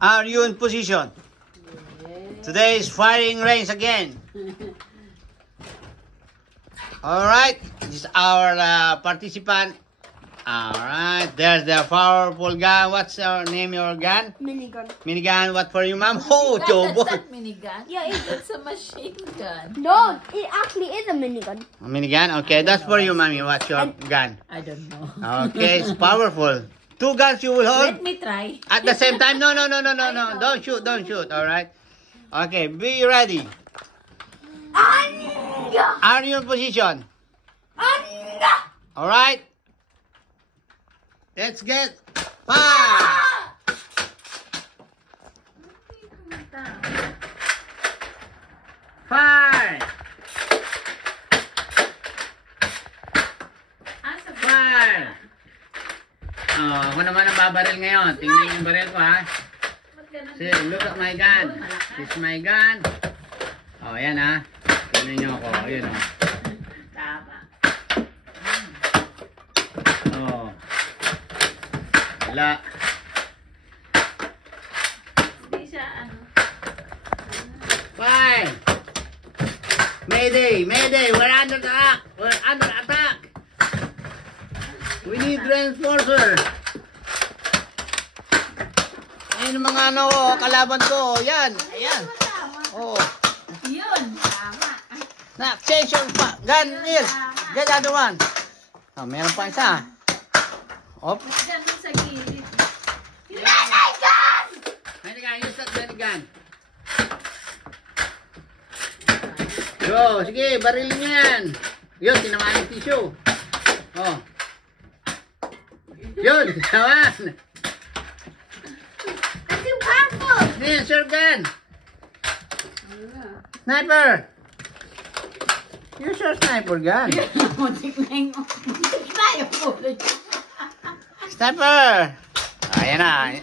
Are you in position? Today is firing range again. Alright, this is our participant. Alright, there's the powerful gun. What's your name, your gun? Minigun. Minigun, what for you, ma'am? Oh, Jobo. That's not minigun. Yeah, it's a machine gun. No, it actually is a minigun. A minigun? Okay, that's for you, mommy. What's your gun? I don't know. Okay, it's powerful. 2 guns you will hold Let me try. at the same time. No. Don't shoot. Alright. Okay, be ready. Are you in position? Alright. Let's get fire! Fire! Fire! Oh, ako naman ang babaril ngayon. Tingnan yung baril ko, ha? See, look at my gun. This is my gun. Oh, ayan, ha? Tingnan nyo ako. Ayun, oh. Tama. Oh. Wala. Hindi siya ano. Fire! Mayday! Mayday! We're under attack! We're under attack! We need reinforcer! Ayun ang mga ano, kalaban ko. Yan! Ayan! Oh. Yun, tama. Na, change your gun, Neil! Get the other one! Oh, meron pa isa. Op. Diyan sa gilid. Minigun! Minigun! Use that minigun! Yo, sige, barilin nyo yan. Yun, tinamaan yung tissue. Oh. Yun, tinamaan. I'm too powerful. Neil, sir gun. Sniper. Use your sniper gun. Muntik na yung bullet. Sniper. Ayan na.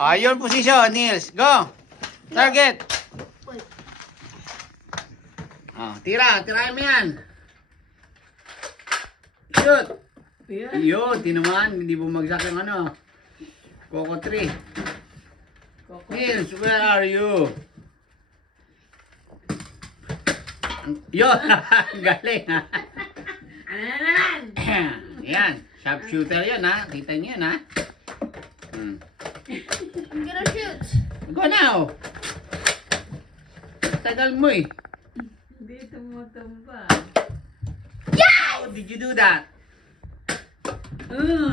Oh, your position, Niels. Go. Target. Oh, tirahin mo yan. Shoot. Yun, tinamaan. Hindi bumagsak yung ano. Coco tree. Niels, where are you? Yun, galing ha. Ano naman? Yan, sharpshooter yan ha. Kita niyo yan ha. I'm gonna shoot. Go now. Tagal mo eh. Hindi tumutumba. How did you do that?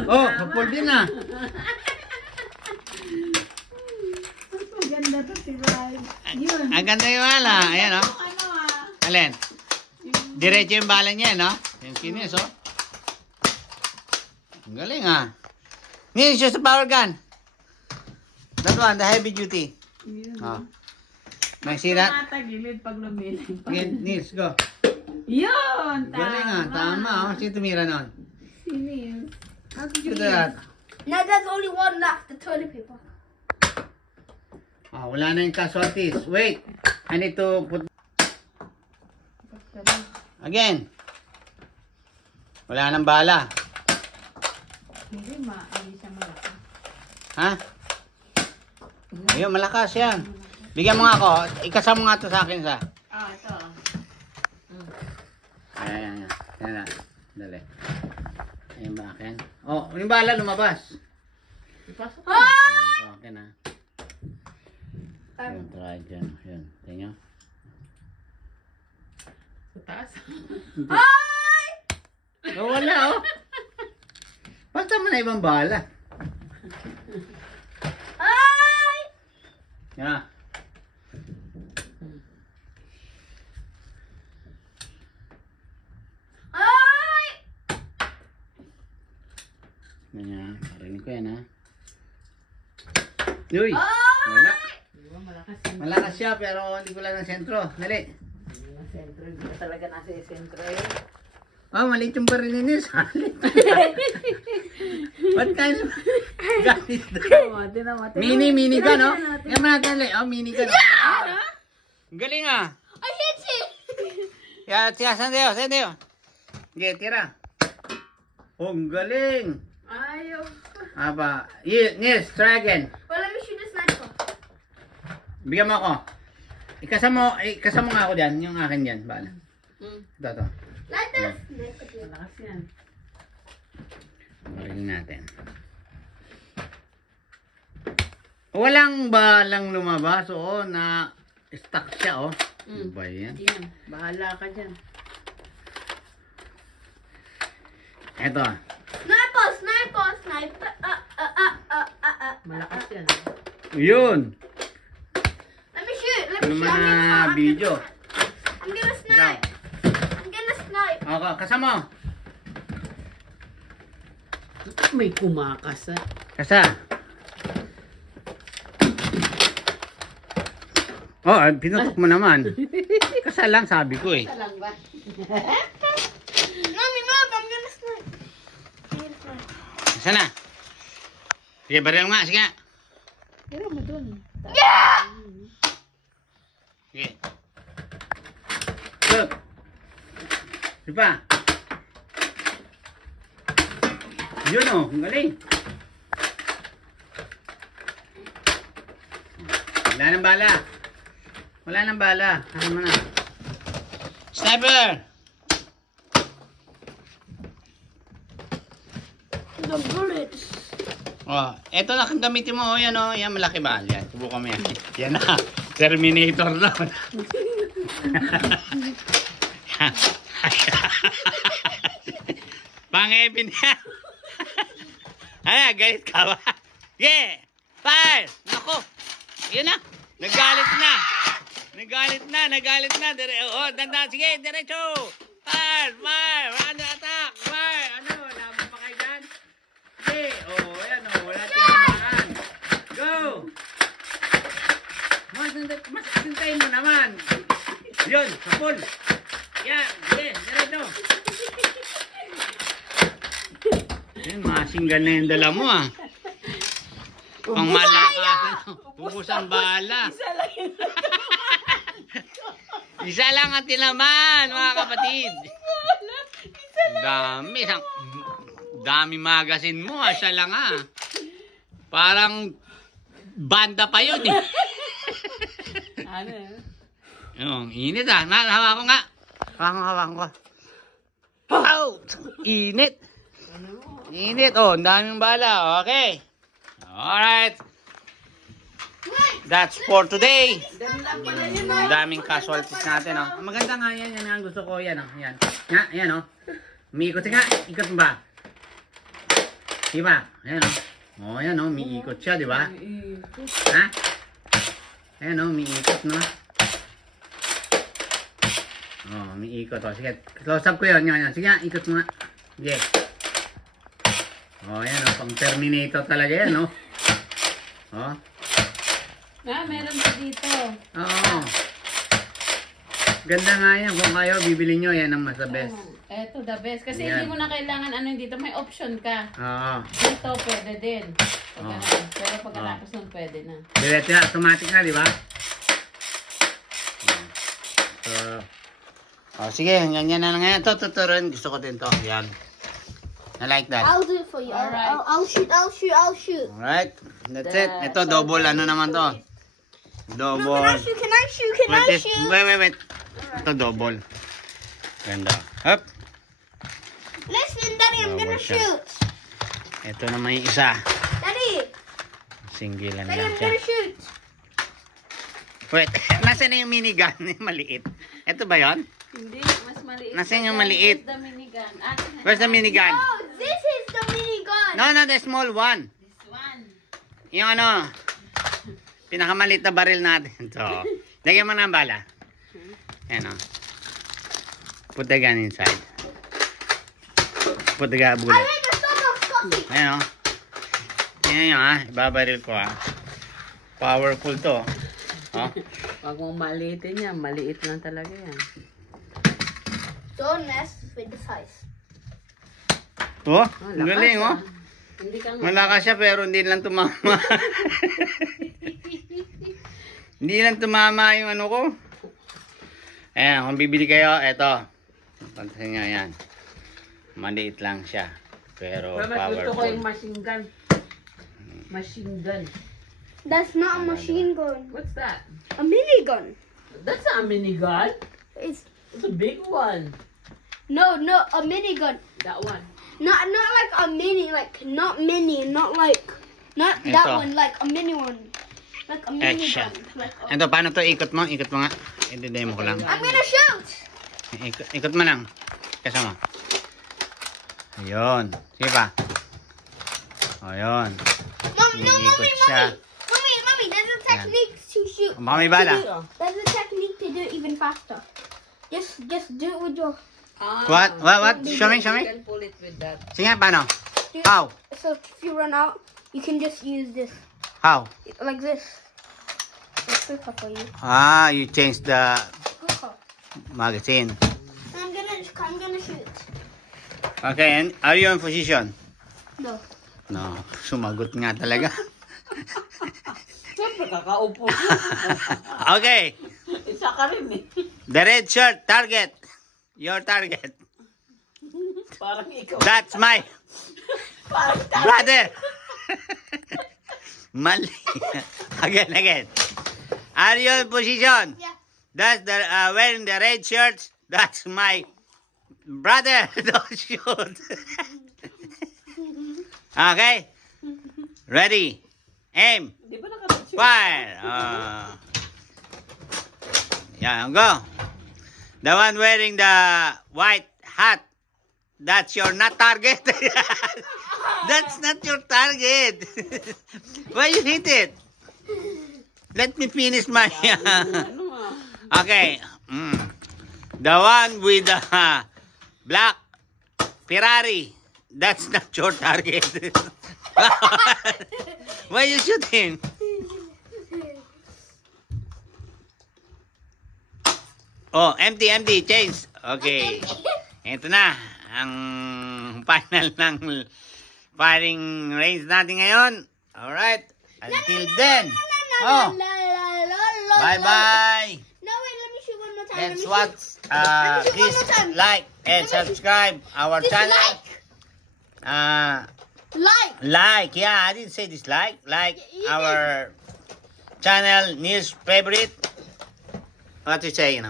Oh, kapul din ah. Maganda to si Ryan. Yun. Ang ganda yung bala. Ayan o. Ano ah. Alin? Diretso yung bala niya, no? Yung kinis, oh. Ang galing, ah. Niels, use the power gun. That one, the heavy duty. Yun. Oh. May sira. Tumatagilid pag lumilin. Again, Niels, go. Yun! Galing, ah. Tama. Oh, sino tumira nun? Si Neil. How did you do that? Now there's only one left, the toilet paper. Oh, wala na yung casualties. Wait. I need to put... Again. Wala nang bala. Hindi siya malakas. Ha? Ayun, malakas yan. Bigyan mo nga ako. Ikasama mo nga ito sa akin sa. Ah, ito. Ayan. Yan na. Dali. Ayan ba akin? Oh, yung bala lumabas. Ipasok. Sa akin ha. Ayan, try dyan. Ayan. Tingnan. Sa taas. Oh, wala oh. Basta mo na ibang bala. Yan. Ganyan. Parinig ko yan ha. Uy! Wala. Diba, malakas yun. Malakas siya pero hindi ko lang ng sentro. Dali. Yung sentro, hindi ka talaga nasa sentro eh. Oh, maliit yung baril ni Salit. What kind of gun is that? Mini gun, oh. Yan mo natin, oh, mini gun. Yeah! Galing, ah. I hit it! Yeah, tira, sandeo. Okay, tira. Oh, ang galing. Ayaw. Aba, yes, try again. Well, let me shoot the sniper Bigyan mo ako. Ikasama nga ako dyan. Yung akin dyan. Bala. Ito. Like this. Malakas yan. Baril natin. Walang balang lumabas. Oo, na stuck siya, oh. Ano ba yan? Yan. Bahala ka dyan. Ito. Sniper, sniper, sniper. Malakas yan. Yun. Let me shoot. Let Ano me shoot. mga video. I'm gonna snipe. I'm gonna snipe. Okay, kasama. May kumakas ah. Kasa. Oh, pinutok mo naman. Kasa lang sabi ko eh. Lang ba? Mommy, look, I'm gonna snipe. I'm gonna snipe. Kasa na. Sige, baril nga. Sige. Pero mo dun. Yeah! Sige. Look. Di ba? Yun oh, ang galing. Wala nang bala. Wala nang bala. Ano mo na? Sniper! The bullets. Oh, eto na kang gamitin mo. Oh, yan oh. Yan, malaki ba? Yan, subukan mo yan. Yan na. Terminator na. Pang-Evin yan. Ay, guys, kawa. Yeah! Fire! Naku! Yan na. Nagalit na. Nagalit na. Oh, dandan. Sige, diretso. Fire! Ano, attack? Fire! Ano, laban pa kayo dyan? Sige. Oh, ayan oh. Wala tinamaan. Go! Mas sintayin mo naman. Yun, kapul. Yan, sige, diretso. Yan, masinggan na yung dala mo ah. Pang malakasan. Ubus ang bala. Isa lang ang tinaman, mga kapatid. Dami. Dami magasin mo. Isa lang ah. Parang banda pa yun eh. Ano eh? Yung, init ah. Hawa ko nga. Hawakan ko. Wow! Init. Init. Oh, ang daming bala. Okay. Alright. That's for today. Ang daming casualties natin, oh. Maganda nga yan. Yan ang gusto ko. Yan, oh. Yan. Nga, yan, oh. Umiikot siya nga. Ikot mo ba? Diba? Ayan, oh. Oh, yan, oh. Umiikot siya, diba? Ha? Ayan, oh. Umiikot, no? Oh, umiikot, oh. Sige. Close up ko yun. Yan, yan. Sige nga, ikot mo nga. Sige. Oh, yan, oh. Pang Terminator talaga yan, oh. Oh. Meron pa dito. Oo. Ganda nga yan. Kung kayo, bibili nyo. Yan ang mas the best. Eto, the best. Kasi Yan. hindi mo na kailangan ano dito. May option ka. Oo. Dito, pwede din. Pag Oh. ano, pero pagkatapos nun, pwede na. Diretso na. Automatic na, di ba? So, oh, sige. Ganyan na lang ngayon. Ito, tuturuan. Gusto ko din to. Yan. I like that. I'll do it for you. Alright. I'll shoot. I'll shoot. I'll shoot. Alright. That's it. Ito, double. Ano naman to? No, Double. can I shoot? Can I shoot? Can I Wait, shoot? wait. Ito, double. Ganda. Up. Listen, Daddy, I'm gonna Double shot. shoot. Ito naman yung isa. Daddy, Singgilan Daddy, lang I'm siya. gonna shoot. Wait, nasaan na yung minigun? Yung maliit. Ito ba yon? Hindi, mas maliit. Nasaan yung pa dyan. maliit? Where's the minigun? Where's the minigun? Oh, this is the minigun. No, the small one. This one. Yung ano, pinakamalit na baril natin. So, lagyan mo na ang bala. Ayan o. Put the gun inside. Put the gun I bullet. hate the sound of coffee. Ayan o. Ayan yun ha. Ibabaril ko ha. Powerful to. Oh. Huwag mong maliitin yan. Maliit lang talaga yan. Don't mess with the size. Oh, Oh, ang galing oh. Hindi ka Malakas siya pero hindi lang tumama. Hindi lang tumama yung ano ko. Ayan, kung bibili kayo, eto. Pansin nyo, ayan. Maliit lang siya. Pero Pero mas gusto ko powerful. yung machine gun. Machine gun. That's not a machine gun. What's that? A minigun. That's not a minigun. It's It's a big one. no, a minigun. That one. Not like a mini, like not mini, not that Ito. one, like a mini one. Like a mini Action. gun. Like a, Ito, paano to? Ikot mo nga. I-demo ko lang. I'm gonna shoot. Ikot mo lang. Kasama. Ayun. Sige pa. Ayun. Mommy, no, Iniikot mommy, siya. mommy, there's a technique to shoot. Baka may bala. There's a technique to do it even faster. Just do it with your. What? Show me. You can pull it with that. Sige nga, paano? do- How? So if you run out, you can just use this, How? like this. It's quicker for you. Ah, you change the Quicker. magazine. I'm gonna shoot. Okay, and are you in position? No. No, sumagot nga talaga. Siyempre, kakaupo. Okay, Isa ka rin eh. the red shirt, target. Your target. Parang ikaw. That's my Parang brother. Mali. Again. Are you in position? Yeah. That's the wearing the red shirts. That's my brother. Don't shoot. Okay. Ready. Aim. Di ba nakapicture? Fire. Yeah, go. The one wearing the white hat. That's your not target. That's not your target. Why you hit it? Let me finish my. Ano Okay. The one with the black Ferrari. That's not your target. Why you shooting? Oh, empty. Change. Okay. Ito na. Ang final ng firing range natin ngayon. Alright. Until then. Oh. Bye-bye. No, wait, let me shoot one more time. Let's Let me watch. shoot. Let me shoot Please one more time. like and subscribe our channel. Like. Yeah, I didn't say dislike. Like You our channel, news favorite. What you say,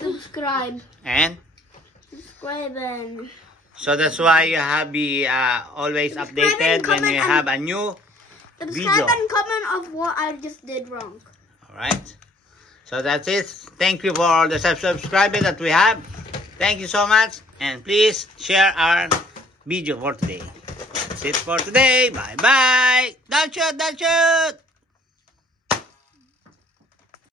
Subscribe. And Subscribe and so that's why you have be always Subscribe and updated when comment we and- have a new subscribe video. and comment of what I just did wrong. Alright. So that's it. Thank you for all the subscribers that we have. Thank you so much. And please share our video for today. That's it for today. Bye-bye. Don't shoot.